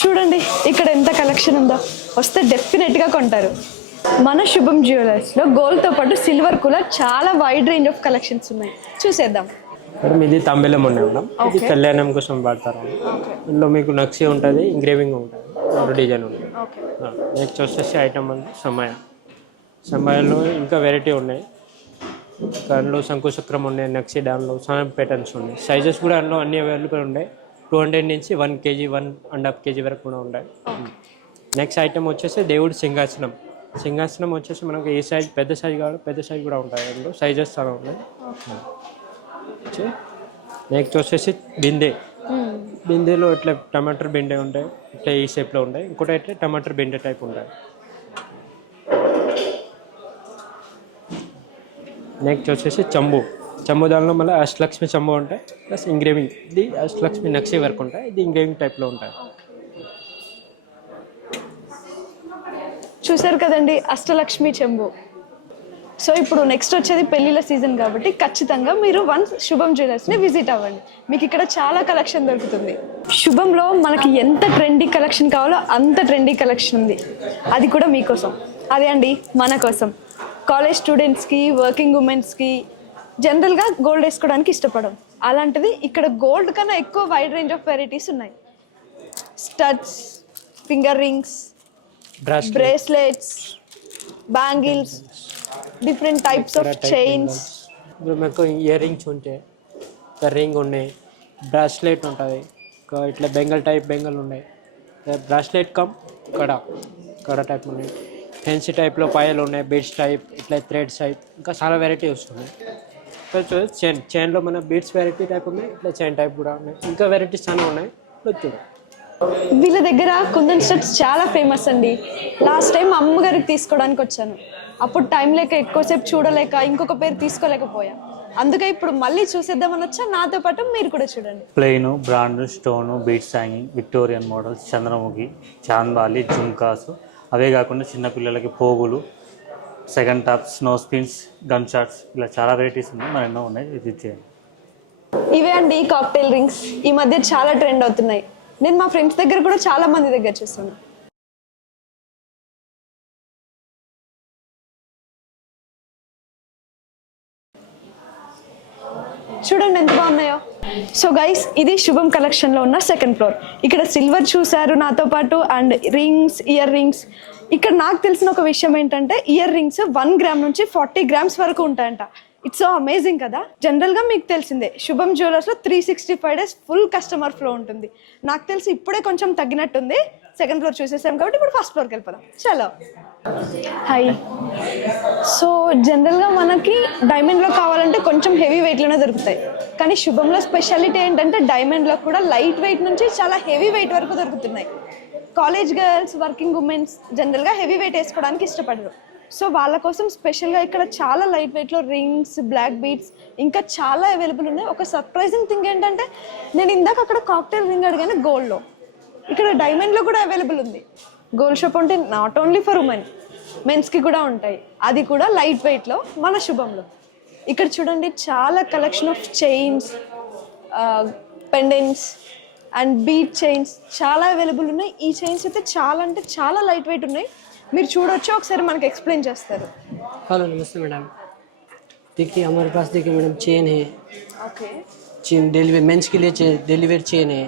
చూడండి ఇక్కడ ఎంత కలెక్షన్ ఉందో, వస్తే డెఫినెట్గా కొంటారు. మన శుభం జ్యువెలర్స్లో గోల్డ్తో పాటు సిల్వర్ కూడా చాలా వైడ్ రేంజ్ ఆఫ్ కలెక్షన్స్ ఉన్నాయి, చూసేద్దాం. మేడం ఇది తాంబేలం ఉన్నాయి మేడం, ఇది కళ్యాణం కోసం వాడతారు. ఇందులో మీకు నక్షి ఉంటుంది, ఇంగ్రేవింగ్ ఉంటుంది, రెండు డిజైన్ ఉంది. నెక్స్ట్ వచ్చేసి ఐటమ్ అంటే సమయాల్లో ఇంకా వెరైటీ ఉన్నాయి. దానిలో శంకుచక్రం ఉన్నాయి, నక్షి, దానిలో చాలా ప్యాటర్న్స్ ఉన్నాయి. సైజెస్ కూడా అందులో అన్ని అవైలబుల్ ఉన్నాయి. 200 నుంచి 1 kg 1.5 kg వరకు కూడా ఉన్నాయి. నెక్స్ట్ ఐటమ్ వచ్చేసి దేవుడు సింహాసనం వచ్చేసి మనకు ఏ సైజ్, పెద్ద సైజ్ కావాలి పెద్ద సైజ్ కూడా ఉంటాయి. అందులో సైజెస్ చాలా ఉన్నాయి. నెక్స్ట్ వచ్చేసి బిందెలో ఇట్లా టమాటర్ బిందె ఉంటాయి, ఇట్లా ఈ షేప్లో ఉంటాయి. ఇంకోటి అయితే టమాటర్ బిందె టైప్ ఉంటాయి. నెక్స్ట్ వచ్చేసి చెంబు దానిలో మళ్ళీ అష్టలక్ష్మి చెంబు ఉంటాయి, ప్లస్ ఇంగ్రేవింగ్. ఇది అష్టలక్ష్మి నక్షి వరకు ఉంటాయి, ఇది ఇంగ్రేవింగ్ టైప్లో ఉంటాయి. చూసారు కదండి అష్టలక్ష్మి చెంబు. సో ఇప్పుడు నెక్స్ట్ వచ్చేది పెళ్ళిళ్ళ సీజన్ కాబట్టి ఖచ్చితంగా మీరు వన్స్ శుభం జ్యువెలర్స్ని విజిట్ అవ్వండి. మీకు ఇక్కడ చాలా కలెక్షన్ దొరుకుతుంది. శుభంలో మనకి ఎంత ట్రెండీ కలెక్షన్ కావాలో అంత ట్రెండీ కలెక్షన్ ఉంది, అది కూడా మీకోసం. అదే అండి మన కోసం, కాలేజ్ స్టూడెంట్స్కి, వర్కింగ్ ఉమెన్స్కి జనరల్గా గోల్డ్ వేసుకోవడానికి ఇష్టపడం. అలాంటిది ఇక్కడ గోల్డ్ కన్నా ఎక్కువ వైడ్ రేంజ్ ఆఫ్ వెరైటీస్ ఉన్నాయి. Studs, finger rings, bracelets, bangles, different types of chains. ఇప్పుడు మీకు ఇయర్ రింగ్స్ ఉంటాయి, రింగ్ ఉన్నాయి, బ్రాస్లెట్ ఉంటుంది, ఇట్లా బెంగల్ ఉన్నాయి, బ్రాస్లెట్ కమ్ కడ టైప్ ఉన్నాయి, ఫెన్సీ టైప్లో పాయలు ఉన్నాయి, బీడ్స్ టైప్, ఇట్లా థ్రెడ్స్ టైప్, ఇంకా చాలా వెరైటీ వస్తున్నాయి. చైన్లో మన బీడ్స్ వెరైటీ టైప్ ఉన్నాయి, ఇట్లా చైన్ టైప్ కూడా ఉన్నాయి, ఇంకా వెరైటీస్ చాలా ఉన్నాయి. వీళ్ళ దగ్గర కుందన్ స్టడ్స్ చాలా ఫేమస్ అండి. లాస్ట్ టైం అమ్మగారికి తీసుకోవడానికి వచ్చాను, అప్పుడు టైం లేక ఎక్కువసేపు చూడలేక ఇంకొక పేరు తీసుకోలేకపోయా. అందుకే ఇప్పుడు మళ్ళీ చూసేద్దామని వచ్చా. నాతో పాటు మీరు కూడా చూడండి. Plain, brand, stone, beads hanging, Victorian models, Chandramukhi, చాందాలి, జుంకాసు, అవే కాకుండా చిన్నపిల్లలకి పోగులు, సెకండ్ టాప్స్, స్నో స్పిన్స్, గన్ షాట్స్, ఇలా చాలా వెరైటీస్ ఉన్నాయి. మన ఎన్నో ఉన్నాయి, విజిట్ చేయండి. ఇవే అండి కాక్టైల్ రింగ్స్, ఈ మధ్య చాలా ట్రెండ్ అవుతున్నాయి. నేను మా ఫ్రెండ్స్ దగ్గర కూడా చాలా మంది దగ్గర చూస్తాను. చూడండి ఎంత బాగున్నాయో. సో గైస్, ఇది శుభం కలెక్షన్లో ఉన్న సెకండ్ ఫ్లోర్. ఇక్కడ సిల్వర్ చూసారు నాతో పాటు, అండ్ రింగ్స్, ఇయర్ రింగ్స్. ఇక్కడ నాకు తెలిసిన ఒక విషయం ఏంటంటే ఇయర్ రింగ్స్ 1 గ్రామ్ నుంచి 40 grams వరకు ఉంటాయంట. ఇట్స్ సో అమేజింగ్ కదా. జనరల్గా మీకు తెలిసిందే శుభం జ్యువెలర్స్లో 365 days ఫుల్ కస్టమర్ ఫ్లో ఉంటుంది. నాకు తెలిసి ఇప్పుడే కొంచెం తగ్గినట్టుంది. సెకండ్ ఫ్లోర్ చూసేసాం కాబట్టి ఇప్పుడు ఫస్ట్ ఫ్లోర్కి వెళ్ళిపోదాం. చలో. హాయ్. సో జనరల్గా మనకి డైమండ్లో కావాలంటే కొంచెం హెవీ వెయిట్లోనే దొరుకుతాయి, కానీ శుభంలో స్పెషాలిటీ ఏంటంటే డైమండ్లో కూడా లైట్ వెయిట్ నుంచి చాలా హెవీ వెయిట్ వరకు దొరుకుతున్నాయి. కాలేజ్ గర్ల్స్, వర్కింగ్ ఉమెన్స్ జనరల్గా హెవీ వెయిట్ వేసుకోవడానికి ఇష్టపడరు. సో వాళ్ళ కోసం స్పెషల్గా ఇక్కడ చాలా లైట్ వెయిట్లో రింగ్స్, బ్లాక్ బీడ్స్ ఇంకా చాలా అవైలబుల్ ఉన్నాయి. ఒక సర్ప్రైజింగ్ థింగ్ ఏంటంటే నేను ఇందాక అక్కడ కాక్టైల్ రింగ్ అడిగాను గోల్డ్లో, ఇక్కడ డైమండ్లో కూడా అవైలబుల్ ఉంది. గోల్డ్ షాప్ అంటే నాట్ ఓన్లీ ఫర్ ఉమెన్, మెన్స్కి కూడా ఉంటాయి, అది కూడా లైట్ వెయిట్లో మన శుభంలో. ఇక్కడ చూడండి చాలా collection of chains, pendants and beat chains చాలా అవైలబుల్ ఉన్నాయి. ఈ చైన్స్ అయితే చాలా అంటే చాలా లైట్ వెయిట్ ఉన్నాయి. మీరు చూడొచ్చు, ఒకసారి మనకు एक्सप्लेन చేస్తారు. हेलो नमस्ते मैडम, देखिए हमारे पास देखिए मैडम चेन है. Okay. Chain daily wear mains के लिए डेली वेयर चेन है.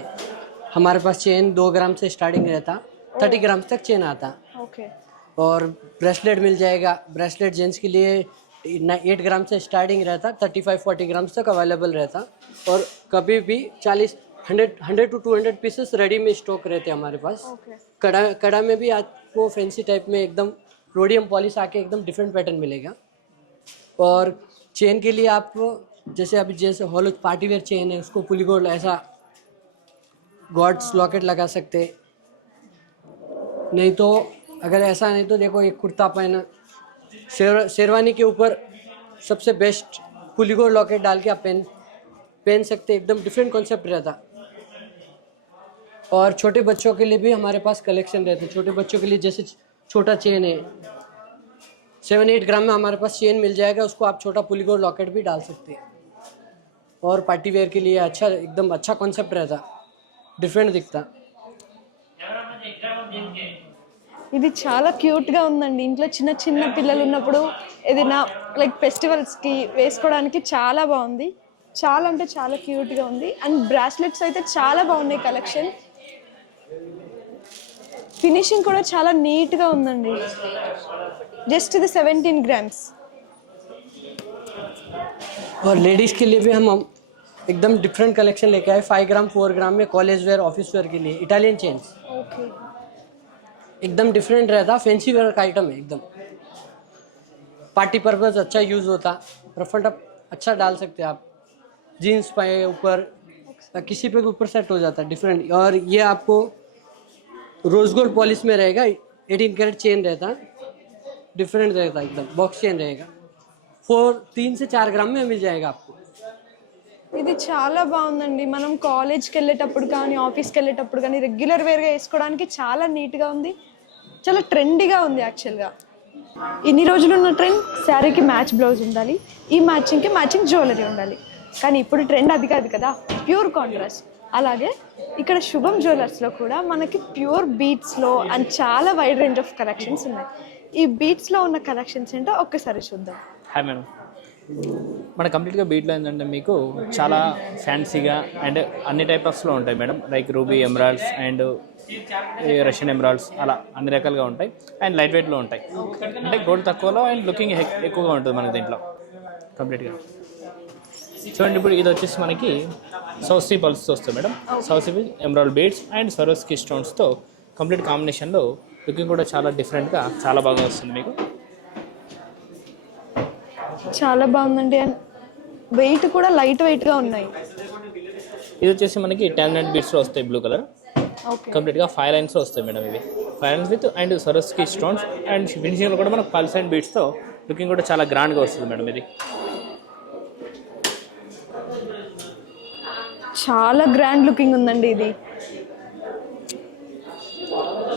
हमारे पास चेन 2 ग्राम से स्टार्टिंग रहता, 30 ग्राम तक चेन आता. ओके. और ब्रेसलेट मिल जाएगा. ब्रेसलेट जेंट्स के लिए 8 ग्राम से स्टार्टिंग रहता, 35-40 ग्राम तक अवेलेबल रहता. और कभी भी 100 to 200 पीसेस रेडी में स्टॉक रहते हैं हमारे पास. ओके. कड़ा में भी आपको फैंसी टाइप में एकदम रोडियम पॉलिश आके एकदम डिफरेंट पैटर्न मिलेगा. और चेन के लिए आप जैसे हॉलो पार्टी वेयर चेन है, उसको पुली गोल्ड ऐसा गॉड्स लॉकेट लगा सकते. नहीं तो अगर ऐसा नहीं तो देखो एक कुर्ता पहना, शेरवानी के ऊपर सबसे बेस्ट पुली गोल्ड लॉकेट डाल के आप पहन सकते. एकदम डिफरेंट कॉन्सेप्ट रहता. और छोटे बच्चों के लिए भी हमारे पास कलेक्शन रहते हैं. छोटे बच्चों के लिए जैसे छोटा चेन है, 7-8 ग्राम में हमारे पास चेन मिल जाएगा, उसको आप छोटा पुली गोल्ड लॉकेट भी डाल सकते हैं. और पार्टी वेयर के लिए अच्छा एकदम अच्छा कॉन्सेप्ट रहता, डिफरेंट दिखता. ఇది చాలా క్యూట్గా ఉందండి. ఇంట్లో చిన్న చిన్న పిల్లలు ఉన్నప్పుడు ఏదైనా లైక్ ఫెస్టివల్స్కి వేసుకోవడానికి చాలా బాగుంది. చాలా అంటే చాలా క్యూట్గా ఉంది. అండ్ బ్రాస్లెట్స్ అయితే చాలా బాగున్నాయి కలెక్షన్. ఫినిషింగ్ కూడా చాలా నీట్గా ఉందండి. జస్ట్ ఇది 17 grams. और लेडीज़ के लिए भी हम एकदम डिफरेंट कलेक्शन लेके आए 5 ग्राम 4 ग्राम में कॉलेज वेयर ऑफिस वेयर के लिए इटालियन चेन्स ఓకే, एकदम डिफरेंट रहता, फैंसी वेयर का आइटम है एकदम. पार्टी पर्पज अच्छा यूज़ होता, रफ एंड टफ अच्छा डाल सकते हैं आप. जीन्स पे ऊपर किसी पे भी ऊपर सेट हो जाता है डिफरेंट. और ये आपको रोज गोल्ड पॉलिश में रहेगा, 18 कैरेट चेन रहता, डिफरेंट रहता एकदम. बॉक्स चेन रहेगा, 3 से 4 ग्राम में मिल जाएगा आपको. ఇది చాలా బాగుందండి. మనం కాలేజ్కి వెళ్ళేటప్పుడు కానీ ఆఫీస్కి వెళ్ళేటప్పుడు కానీ రెగ్యులర్ వేర్గా వేసుకోవడానికి చాలా నీట్గా ఉంది. చాలా ట్రెండీగా ఉంది యాక్చువల్గా. ఇన్ని రోజులు ఉన్న ట్రెండ్ శారీకి మ్యాచ్ బ్లౌజ్ ఉండాలి, ఈ మ్యాచింగ్కి మ్యాచింగ్ జ్యువెలరీ ఉండాలి. కానీ ఇప్పుడు ట్రెండ్ అది కాదు కదా, ప్యూర్ కాంట్రాస్ట్. అలాగే ఇక్కడ శుభం జ్యువెలర్స్లో కూడా మనకి ప్యూర్ బీట్స్లో అండ్ చాలా వైడ్ రేంజ్ ఆఫ్ కలెక్షన్స్ ఉన్నాయి. ఈ బీట్స్లో ఉన్న కలెక్షన్స్ ఏంటో ఒక్కసారి చూద్దాం. హాయ్ మేడం, మన కంప్లీట్గా బీట్లో ఏంటంటే మీకు చాలా ఫ్యాన్సీగా అండ్ అన్ని టైప్స్లో ఉంటాయి madam. Like ruby emeralds and Russian emeralds అలా అన్ని రకాలుగా ఉంటాయి. అండ్ లైట్ వెయిట్లో ఉంటాయి. అంటే గోల్డ్ తక్కువలో అండ్ లుకింగ్ ఎక్కువగా ఉంటుంది మనకి దీంట్లో కంప్లీట్గా. చూడండి, ఇప్పుడు ఇది వచ్చేసి మనకి సౌసీ పల్స్ వస్తుంది మేడం. సౌసీ ఎమరాల్డ్ బీడ్స్ అండ్ సరోస్కి స్టోన్స్తో కంప్లీట్ కాంబినేషన్లో లుకింగ్ కూడా చాలా డిఫరెంట్గా చాలా బాగా వస్తుంది మీకు. చాలా బాగుందండి. అండ్ వెయిట్ కూడా లైట్ వెయిట్గా ఉన్నాయి. ఇది వచ్చేసి మనకి టాన్లెట్ బీడ్స్లో వస్తాయి, బ్లూ కలర్. ఓకే, కంప్లీట్గా 5 లైన్స్లో వస్తాయి మేడం. ఇవి 5 lines with and Swarovski stones and ఫినిషింగ్లో కూడా మనకు పల్స్ అండ్ బీడ్స్తో లుకింగ్ కూడా చాలా గ్రాండ్గా వస్తుంది మేడం. ఇది చాలా గ్రాండ్ లుకింగ్ ఉందండి. ఇది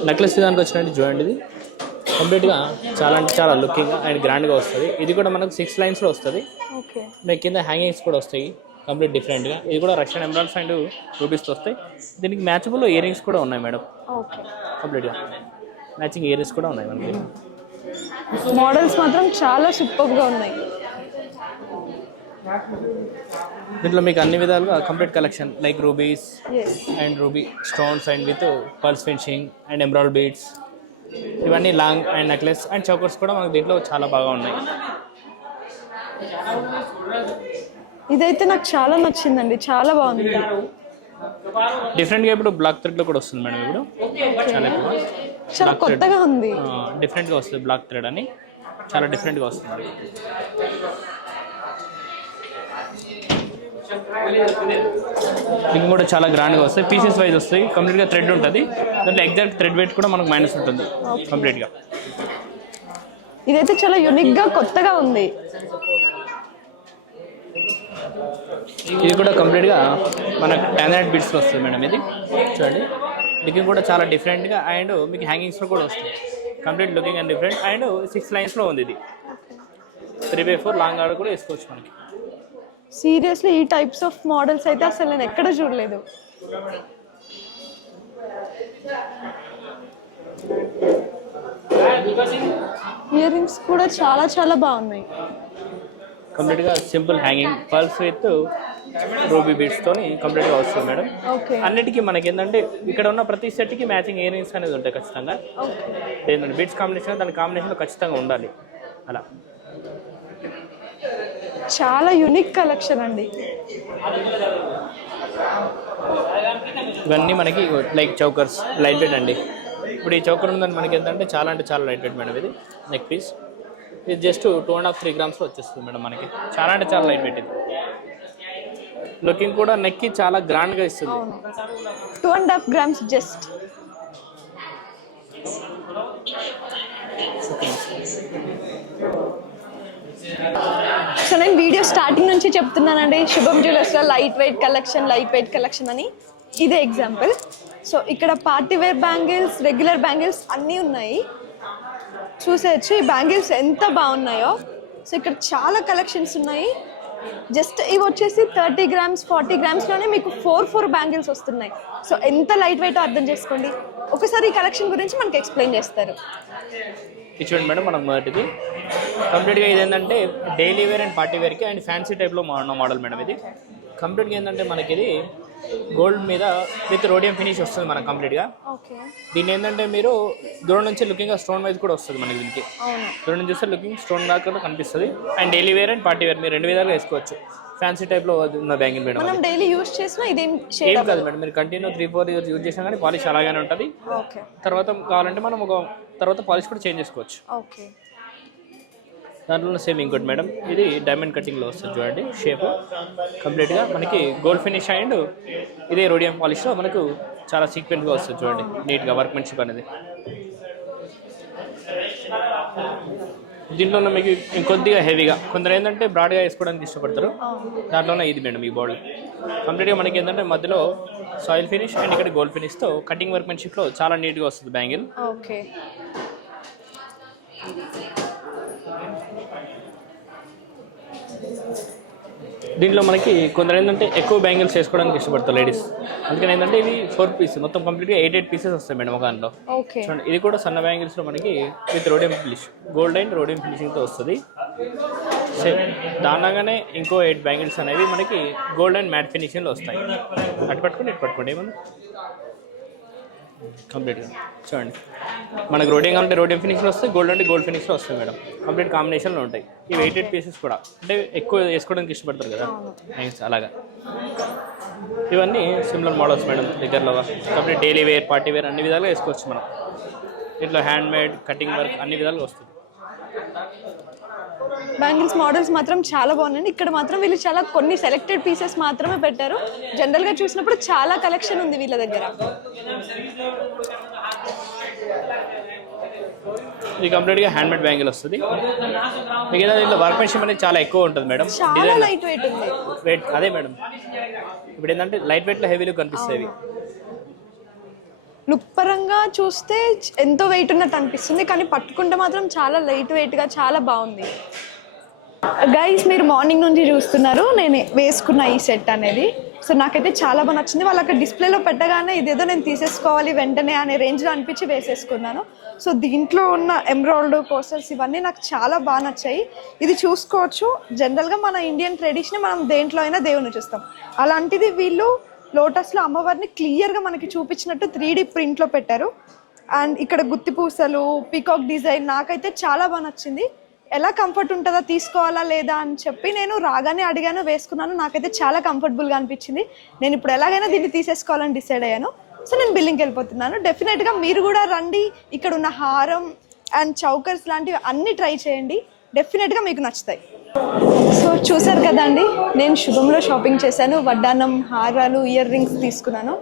నెక్లెస్ విధానికి వచ్చినట్టు చూడండి, ఇది కంప్లీట్గా చాలా అంటే చాలా లుకింగ్గా అండ్ గ్రాండ్గా వస్తుంది. ఇది కూడా మనకు 6 లైన్స్లో వస్తుంది. ఓకే, మీకు కింద హ్యాంగింగ్స్ కూడా వస్తాయి కంప్లీట్ డిఫరెంట్గా. ఇది కూడా రష్యన్ ఎమరాల్డ్స్ అండ్ రూబీస్తో వస్తాయి. దీనికి మ్యాచబుల్ ఇయర్ రింగ్స్ కూడా ఉన్నాయి మేడం. ఓకే, కంప్లీట్గా మ్యాచింగ్ ఇయర్ రింగ్స్ కూడా ఉన్నాయి మనకి. మోడల్స్ మాత్రం చాలా సూపర్గా ఉన్నాయి. దీంట్లో మీకు అన్ని విధాలుగా కంప్లీట్ కలెక్షన్ లైక్ రూబీస్ ఎస్, and ruby stones and with pearls finishing and emerald beads, ఇవన్నీ long and necklace and chokers కూడా మనకు దీంట్లో చాలా బాగా ఉన్నాయి. ఇదైతే నాకు చాలా నచ్చిందండి, చాలా బాగుంది. డిఫరెంట్గా ఇప్పుడు బ్లాక్ థ్రెడ్లో కూడా వస్తుంది మేడం. ఇప్పుడు చాలా ఎక్కువ చాలా కొత్తగా ఉంది. డిఫరెంట్గా వస్తుంది బ్లాక్ థ్రెడ్ అని, చాలా డిఫరెంట్గా వస్తుంది. ఇది కూడా చాలా గ్రాండ్గా వస్తాయి. పీసెస్ వైజ్ వస్తాయి, కంప్లీట్గా థ్రెడ్ ఉంటుంది. దాంట్లో ఎగ్జాక్ట్ థ్రెడ్ వెయిట్ కూడా మనకు మైనస్ ఉంటుంది కంప్లీట్గా. ఇదైతే చాలా యూనిక్గా కొత్తగా ఉంది. ఇది కూడా కంప్లీట్గా మనకు టాన్లెట్ బీడ్స్లో వస్తుంది మేడం. ఇది చూడండి, లుకింగ్ కూడా చాలా డిఫరెంట్గా అండ్ మీకు హ్యాంగింగ్స్లో కూడా వస్తుంది. Complete looking and different and 6 లైన్స్లో ఉంది. ఇది 3/4 లాంగ్ ఆర్డర్ కూడా వేసుకోవచ్చు మనకి. సీరియస్లీ ఈ టైప్స్ ఆఫ్ మోడల్స్ అయితే అసలు నేను ఎక్కడ చూడలేదు. ఇయర్ రింగ్స్ కూడా చాలా చాలా బాగున్నాయి. కంప్లీట్గా simple hanging pearls with ruby బీడ్స్తోని కంప్లీట్గా వస్తుంది మేడం. ఓకే, అన్నిటికీ మనకి ఏంటంటే ఇక్కడ ఉన్న ప్రతి సెట్కి మ్యాచింగ్ ఇయర్ రింగ్స్ అనేది ఉంటాయి ఖచ్చితంగా. ఏంటంటే బీడ్స్ కాంబినేషన్ దాని కాంబినేషన్లో ఖచ్చితంగా ఉండాలి. అలా చాలా యూనిక్ కలెక్షన్ అండి. ఇవన్నీ మనకి లైక్ చౌకర్స్ లైట్ వెయిట్ అండి. ఇప్పుడు ఈ చౌకర్ ఉందని మనకి ఏంటంటే చాలా అంటే చాలా లైట్ వెయిట్ మేడం. ఇది నెక్ పీస్, ఇది జస్ట్ 2.5-3 గ్రామ్స్లో వచ్చేస్తుంది మేడం మనకి. చాలా అంటే చాలా లైట్ వెయిట్. ఇది లుకింగ్ కూడా నెక్కి చాలా గ్రాండ్గా ఇస్తుంది. 2.5 grams జస్ట్. సో నేను వీడియో స్టార్టింగ్ నుంచి చెప్తున్నానండి, శుభం జ్యువెలర్స్లో లైట్ వెయిట్ కలెక్షన్ అని. ఇదే ఎగ్జాంపుల్. సో ఇక్కడ party wear bangles, regular bangles అన్నీ ఉన్నాయి. చూసేయచ్చు ఈ బ్యాంగిల్స్ ఎంత బాగున్నాయో. సో ఇక్కడ చాలా కలెక్షన్స్ ఉన్నాయి. జస్ట్ ఇవి వచ్చేసి 30 grams 40 grams మీకు 4 బ్యాంగిల్స్ వస్తున్నాయి. సో ఎంత లైట్ వెయిట్ అర్థం చేసుకోండి. ఒకసారి ఈ కలెక్షన్ గురించి మనకి ఎక్స్ప్లెయిన్ చేస్తారు. ఇది చూడండి మేడం, మనకు మొదటిది కంప్లీట్గా ఇది ఏంటంటే డైలీ వేర్ అండ్ పార్టీ వేర్కి అండ్ ఫ్యాన్సీ టైప్లో మోడల్ మేడం. ఇది కంప్లీట్గా ఏంటంటే మనకి ఇది గోల్డ్ మీద విత్ రోడియం ఫినిష్ వస్తుంది మనకు కంప్లీట్గా. దీన్ని ఏంటంటే మీరు దూరం నుంచి లుకింగ్ స్టోన్ వైజ్ కూడా వస్తుంది మనకి. దీనికి దూరం నుంచి చూస్తే లుకింగ్ స్టోన్ దాకా కనిపిస్తుంది. And daily wear and party wear మీరు 2 విధాలుగా వేసుకోవచ్చు. ఫ్యాన్సీ టైప్లో ఉన్న బ్యాంగిల్ మేడం. మనం డైలీ యూస్ చేసినా ఇదేం ఏం కాదు మేడం, మీరు కంటిన్యూ 3-4 ఇయర్స్ యూజ్ చేసినా కానీ పాలిష్ అలాగే ఉంటుంది. తర్వాత కావాలంటే మనం తర్వాత పాలిష్ కూడా చేంజ్ చేసుకోవచ్చు. దాంట్లో సేమ్ ఇంకోటి మేడం, ఇది డైమండ్ కటింగ్లో వస్తుంది చూడండి. షేప్ కంప్లీట్గా మనకి గోల్డ్ ఫినిష్ అండ్ ఇదే రోడియం పాలిష్లో మనకు చాలా సీక్వెంట్గా వస్తుంది చూడండి, నీట్గా వర్క్మెన్షిప్ అనేది. దీంట్లో మీకు ఇంకొద్దిగా హెవీగా, కొందరు ఏంటంటే బ్రాడ్గా వేసుకోవడానికి ఇష్టపడతారు. దాంట్లోనే ఇది మేడం ఈ బాడీ కంప్లీట్గా మనకి ఏంటంటే మధ్యలో సాయిల్ ఫినిష్ అండ్ ఇక్కడ గోల్డ్ ఫినిష్తో కటింగ్ వర్క్మెన్షిప్లో చాలా నీట్గా వస్తుంది బ్యాంగిల్. దీంట్లో మనకి కొందరు ఏంటంటే ఎక్కువ బ్యాంగిల్స్ వేసుకోవడానికి ఇష్టపడతారు లేడీస్. అందుకని ఏంటంటే ఇవి 4 పీస్ మొత్తం కంప్లీట్గా 8 పీసెస్ వస్తాయి మేడం ఒక దాంట్లో. చూడండి, ఇది కూడా సన్న బ్యాంగిల్స్లో మనకి with rhodium finish, gold and rhodium ఫినిషింగ్తో వస్తుంది. సేమ్ దానిలాగానే ఇంకో 8 బ్యాంగిల్స్ అనేవి మనకి గోల్డ్ అండ్ మ్యాట్ ఫినిషింగ్లో వస్తాయి. అటు పట్టుకోండి ఇటు పట్టుకోండి ఏమన్నా కంప్లీట్గా చూడండి. మనకు రోడియం అంటే రోడియం ఫినిష్లో వస్తాయి, గోల్డ్ అంటే గోల్డ్ ఫినిష్లో వస్తాయి మేడం. కంప్లీట్ కాంబినేషన్లో ఉంటాయి. ఇవి 8 పీసెస్ కూడా అంటే ఎక్కువ వేసుకోవడానికి ఇష్టపడతారు కదా థ్యాంక్స్ అలాగా. ఇవన్నీ సిమిలర్ మోడల్స్ మేడం దగ్గరలో. Complete daily wear party wear అన్ని విధాలుగా వేసుకోవచ్చు మనం. ఇట్లా హ్యాండ్ మేడ్ కటింగ్ వర్క్ అన్ని విధాలుగా వస్తుంది. బ్యాంగిల్స్ మోడల్స్ మాత్రం చాలా బాగున్నాయి. ఇక్కడ మాత్రం వీళ్ళు చాలా కొన్ని సెలెక్టెడ్ పీసెస్ మాత్రమే పెట్టారు. జనరల్గా చూసినప్పుడు చాలా కలెక్షన్ ఉంది వీళ్ళ దగ్గర. ఇది కంప్లీట్గా హ్యాండ్ మేడ్ బ్యాంగిల్ వస్తుంది. మిగతా దీంట్లో వర్క్మెన్షిప్ అనేది చాలా ఎక్కువ ఉంటుంది మేడం. చాలా లైట్ వెయిట్ ఉంది. వెయిట్ అదే మేడం, ఇప్పుడు ఏంటంటే లైట్ వెయిట్లో హెవీ లుక్ కనిపిస్తాయి. లుక్ పరంగా చూస్తే ఎంతో వెయిట్ ఉన్నట్టు అనిపిస్తుంది, కానీ పట్టుకుంటే మాత్రం చాలా లైట్ వెయిట్గా చాలా బాగుంది. గైస్ మీరు మార్నింగ్ నుంచి చూస్తున్నారు నేను వేసుకున్న ఈ సెట్ అనేది. సో నాకైతే చాలా బాగా నచ్చింది. వాళ్ళు అక్కడ డిస్ప్లేలో పెట్టగానే ఇదేదో నేను తీసేసుకోవాలి వెంటనే అనే రేంజ్లో అనిపించి వేసేసుకున్నాను. సో దీంట్లో ఉన్న ఎంబ్రాయిడరీ కోస్టర్స్ ఇవన్నీ నాకు చాలా బాగా నచ్చాయి. ఇది చూసుకోవచ్చు, జనరల్గా మన ఇండియన్ ట్రెడిషన్ మనం దేంట్లో అయినా దేవుని చూస్తాం. అలాంటిది వీళ్ళు లోటస్లో అమ్మవారిని క్లియర్గా మనకి చూపించినట్టు 3D ప్రింట్లో పెట్టారు. అండ్ ఇక్కడ గుత్తి పూసలు, పీకాక్ డిజైన్ నాకైతే చాలా బాగా నచ్చింది. ఎలా కంఫర్ట్ ఉంటుందో తీసుకోవాలా లేదా అని చెప్పి నేను రాగానే అడిగాను, వేసుకున్నాను. నాకైతే చాలా కంఫర్టబుల్గా అనిపించింది. నేను ఇప్పుడు ఎలాగైనా దీన్ని తీసేసుకోవాలని డిసైడ్ అయ్యాను. సో నేను బిల్లింగ్కి వెళ్ళిపోతున్నాను. డెఫినెట్గా మీరు కూడా రండి, ఇక్కడ ఉన్న హారం అండ్ చౌకర్స్ లాంటివి అన్నీ ట్రై చేయండి, డెఫినెట్గా మీకు నచ్చుతాయి. సో చూసారు కదండి, నేను శుభంలో షాపింగ్ చేశాను. వడ్డానం, హారాలు, ఇయర్ రింగ్స్ తీసుకున్నాను.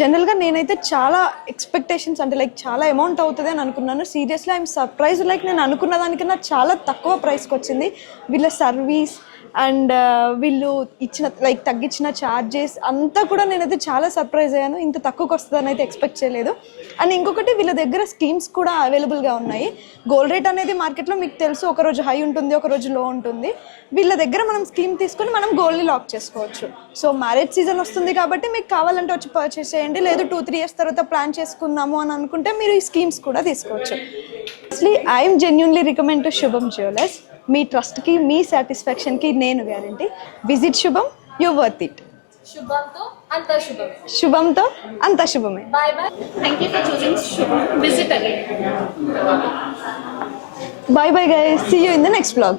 జనరల్గా నేనైతే చాలా ఎక్స్పెక్టేషన్స్ అంటే లైక్ చాలా అమౌంట్ అవుతుంది అని అనుకున్నాను. Seriously I'm surprise. లైక్ నేను అనుకున్న దానికన్నా చాలా తక్కువ ప్రైస్కి వచ్చింది. వీళ్ళ సర్వీస్ అండ్ వీళ్ళు ఇచ్చిన లైక్ తగ్గించిన ఛార్జెస్ అంతా కూడా నేనైతే చాలా సర్ప్రైజ్ అయ్యాను. ఇంత తక్కువకి వస్తుందని అయితే ఎక్స్పెక్ట్ చేయలేదు. అండ్ ఇంకొకటి వీళ్ళ దగ్గర స్కీమ్స్ కూడా అవైలబుల్గా ఉన్నాయి. గోల్డ్ రేట్ అనేది మార్కెట్లో మీకు తెలుసు, ఒకరోజు హై ఉంటుంది, ఒకరోజు లో ఉంటుంది. వీళ్ళ దగ్గర మనం స్కీమ్ తీసుకొని మనం గోల్డ్ని లాక్ చేసుకోవచ్చు. సో మ్యారేజ్ సీజన్ వస్తుంది కాబట్టి మీకు కావాలంటే వచ్చి పర్చేస్ చేయండి, లేదు 2-3 ఇయర్స్ తర్వాత ప్లాన్ చేసుకుందాము అని అనుకుంటే మీరు ఈ స్కీమ్స్ కూడా తీసుకోవచ్చు. అసలు ఐఎమ్ జెన్యూన్లీ రికమెండ్ టు శుభం జ్యువెలర్స్. మీ ట్రస్ట్కి, మీ సాటిస్ఫాక్షన్కి నేను గ్యారంటీ. విజిట్ శుభం, యూ వర్త్ ఇట్. శుభంతో అంత శుభమే. శుభంతో అంత శుభమే. Bye bye. Thank you for choosing Shubham. Visit again. Bye bye guys. See you in the next vlog.